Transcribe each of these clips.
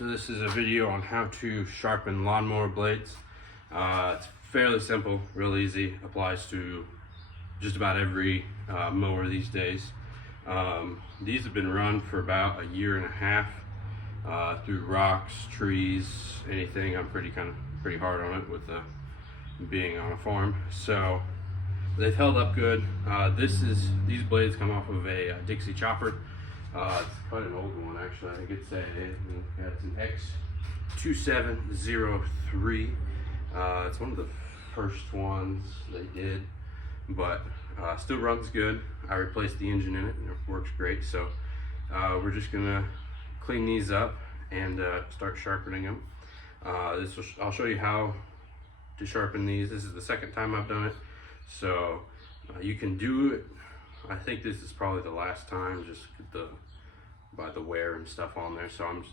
so this is a video on how to sharpen lawnmower blades. It's fairly simple, real easy, applies to just about every mower these days. These have been run for about a year and a half through rocks, trees, anything. I'm pretty hard on it with being on a farm, so they've held up good. These blades come off of a Dixie chopper. It's quite an old one, actually. I think it's an X2703. It's one of the first ones they did, but still runs good. I replaced the engine in it and it works great. So we're just gonna clean these up and start sharpening them. I'll show you how to sharpen these. This is the second time I've done it, so you can do it. I think this is probably the last time, just by the wear and stuff on there. So I'm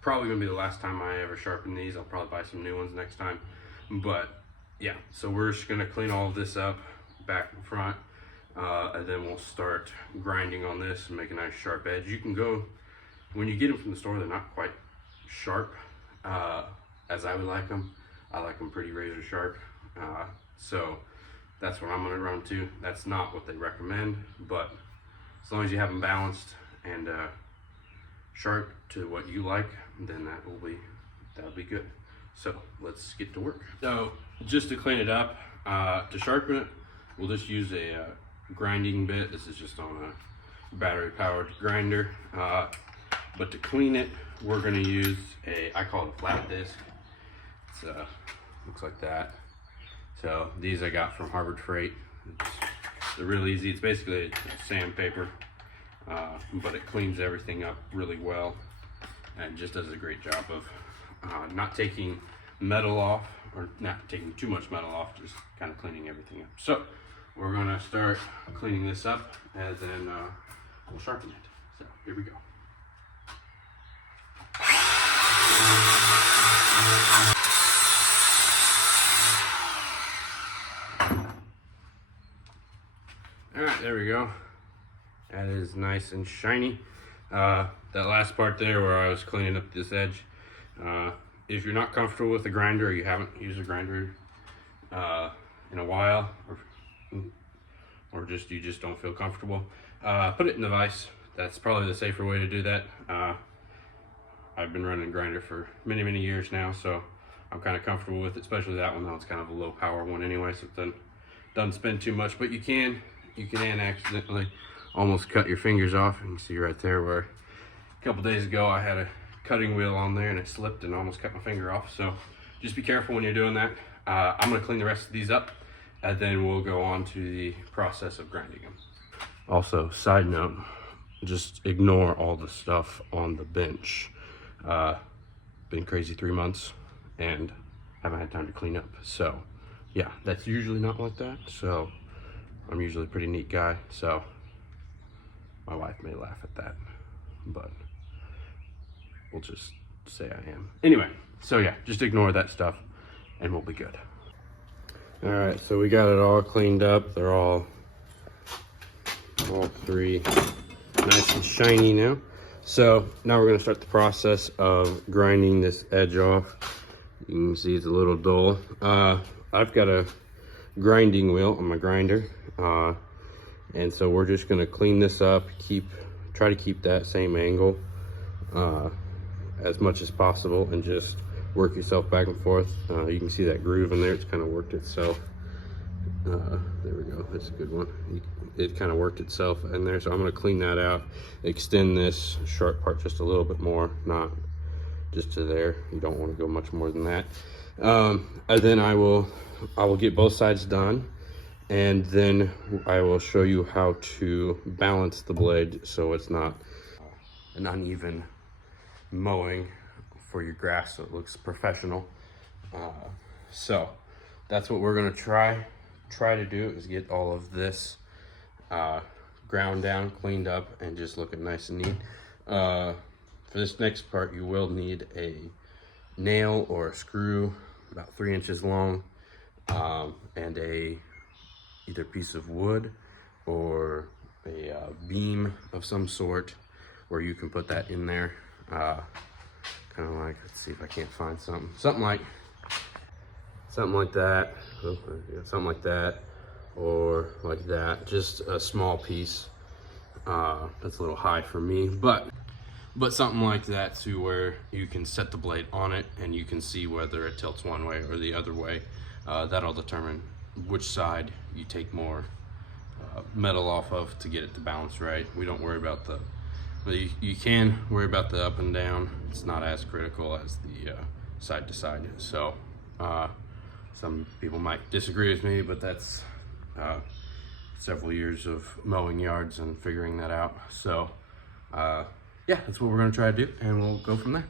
probably gonna be the last time I ever sharpen these. I'll probably buy some new ones next time. But yeah, so we're just gonna clean all of this up, back and front, and then we'll start grinding on this and make a nice sharp edge. You can go, when you get them from the store, they're not quite sharp as I would like them. I like them pretty razor sharp. So that's what I'm gonna run to. That's not what they recommend, but as long as you have them balanced and sharp to what you like, then that'll be good. So let's get to work. So just to clean it up, to sharpen it, we'll just use a grinding bit. This is just on a battery powered grinder. But to clean it, we're gonna use I call it a flat disc. It's looks like that. So these I got from Harbor Freight. They're real easy. It's basically sandpaper, but it cleans everything up really well and just does a great job of not taking metal off, or not taking too much metal off, just kind of cleaning everything up. So we're gonna start cleaning this up, and then we'll sharpen it. So here we go. All right, there we go. That is nice and shiny. That last part there where I was cleaning up this edge, if you're not comfortable with the grinder, or you haven't used a grinder in a while, or you just don't feel comfortable, put it in the vise. That's probably the safer way to do that. I've been running a grinder for many years now, so I'm kind of comfortable with it, especially that one. Though it's kind of a low power one anyway, so it doesn't spin too much. But you can accidentally almost cut your fingers off. You can see right there where a couple days ago I had a cutting wheel on there and it slipped and almost cut my finger off. So just be careful when you're doing that. I'm gonna clean the rest of these up, and then we'll go on to the process of grinding them. Also, side note, just ignore all the stuff on the bench. Been crazy 3 months and haven't had time to clean up. So yeah, that's usually not like that. So I'm usually a pretty neat guy, so my wife may laugh at that, but we'll just say I am. Anyway, so yeah, just ignore that stuff and we'll be good. All right, so we got it all cleaned up. They're all three nice and shiny now. So now we're gonna start the process of grinding this edge off. You can see it's a little dull. I've got a grinding wheel on my grinder, and so we're just gonna clean this up, try to keep that same angle as much as possible, and just work yourself back and forth. You can see that groove in there. It's kind of worked itself. There we go. That's a good one. It kind of worked itself in there, so I'm going to clean that out, extend this sharp part just a little bit more, not just to there. You don't want to go much more than that. And then I will get both sides done, and then I will show you how to balance the blade so it's not an uneven mowing for your grass, so it looks professional. So that's what we're going to try to do, is get all of this ground down, cleaned up, and just looking nice and neat. For this next part, you will need a nail or a screw about 3 inches long, and either piece of wood or a beam of some sort where you can put that in there, kind of like, let's see if I can't find something like that. Oh, yeah, something like that, or like that. Just a small piece. That's a little high for me, but something like that, to where you can set the blade on it and you can see whether it tilts one way or the other way. That'll determine which side you take more metal off of to get it to balance right. We don't worry about the, well, you can worry about the up and down. It's not as critical as the side to side. So some people might disagree with me, but that's several years of mowing yards and figuring that out. So yeah, that's what we're gonna try to do, and we'll go from there.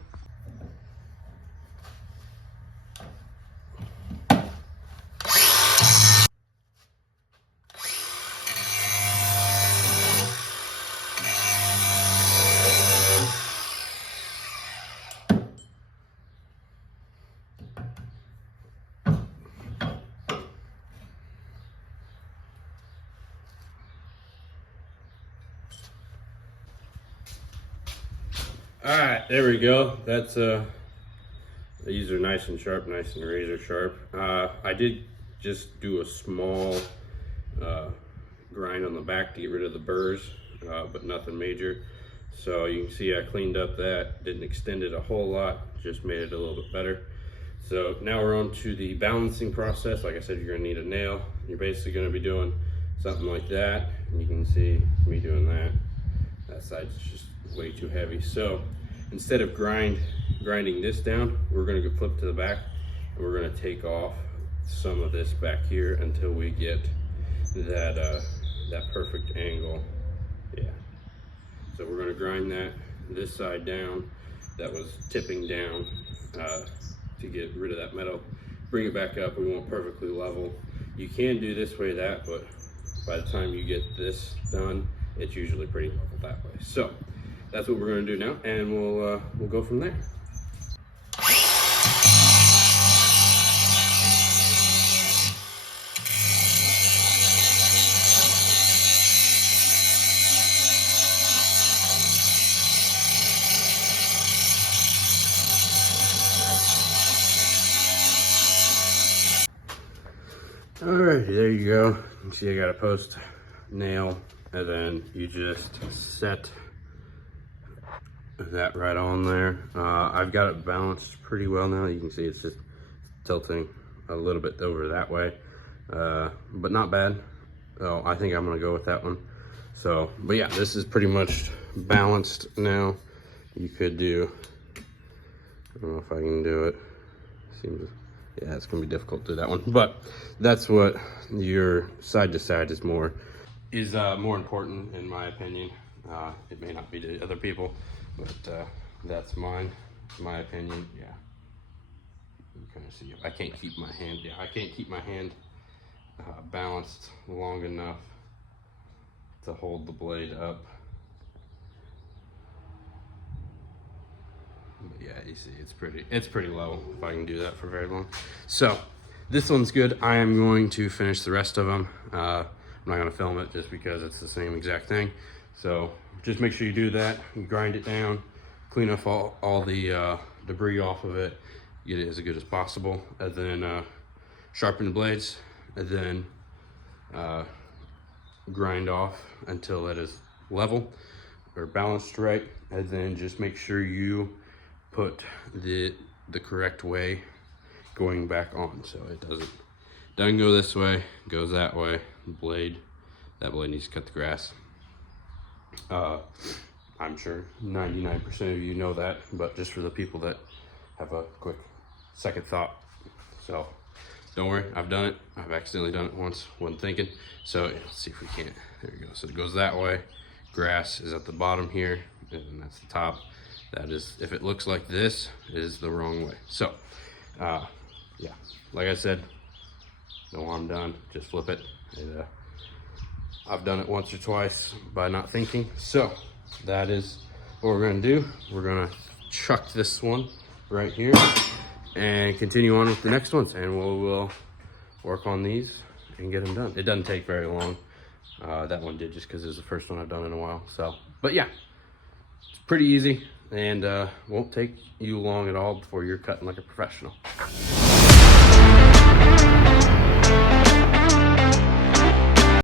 All right, there we go. That's these are nice and sharp, nice and razor sharp. I did just do a small grind on the back to get rid of the burrs, but nothing major. So you can see I cleaned up that, didn't extend it a whole lot, just made it a little bit better. So now we're on to the balancing process. Like I said, you're gonna need a nail. You're basically gonna be doing something like that, and you can see me doing that. That side's just way too heavy. So instead of grinding this down, we're going to go flip to the back, and we're going to take off some of this back here until we get that that perfect angle. Yeah, so we're going to grind this side down that was tipping down to get rid of that metal, bring it back up. We want perfectly level. You can do this way, that, but by the time you get this done, it's usually pretty level that way. So that's what we're going to do now, and we'll go from there. Alright, there you go. You see I got a post nail, and then you just set that right on there. I've got it balanced pretty well now. You can see it's just tilting a little bit over that way, but not bad. So I think I'm gonna go with that one. So, but yeah, this is pretty much balanced now. You could do, I don't know if I can do it. Seems, yeah, it's gonna be difficult to do that one, but that's what your side to side is more important in my opinion. It may not be to other people, but that's my opinion. Yeah, you kind of see. I can't keep my hand. Yeah, I can't keep my hand balanced long enough to hold the blade up. But yeah, you see, it's pretty low if I can do that for very long. So this one's good. I am going to finish the rest of them. I'm not gonna film it just because it's the same exact thing. So just make sure you do that. You grind it down, clean off all the debris off of it, get it as good as possible, and then sharpen the blades, and then grind off until it is level or balanced right, and then just make sure you put the correct way going back on, so it doesn't go this way, goes that way. That blade needs to cut the grass. I'm sure 99% of you know that, but just for the people that have a quick second thought. So don't worry, I've done it. I've accidentally done it once, wasn't thinking. So let's see if we can't. There we go. So it goes that way. Grass is at the bottom here, and that's the top. That is, if it looks like this, it is the wrong way. So yeah, like I said, no harm done, just flip it. And, I've done it once or twice by not thinking. So that is what we're gonna do. We're gonna chuck this one right here and continue on with the next ones, and we'll work on these and get them done. It doesn't take very long. That one did, just because it's the first one I've done in a while. So, but yeah, it's pretty easy. and won't take you long at all before you're cutting like a professional.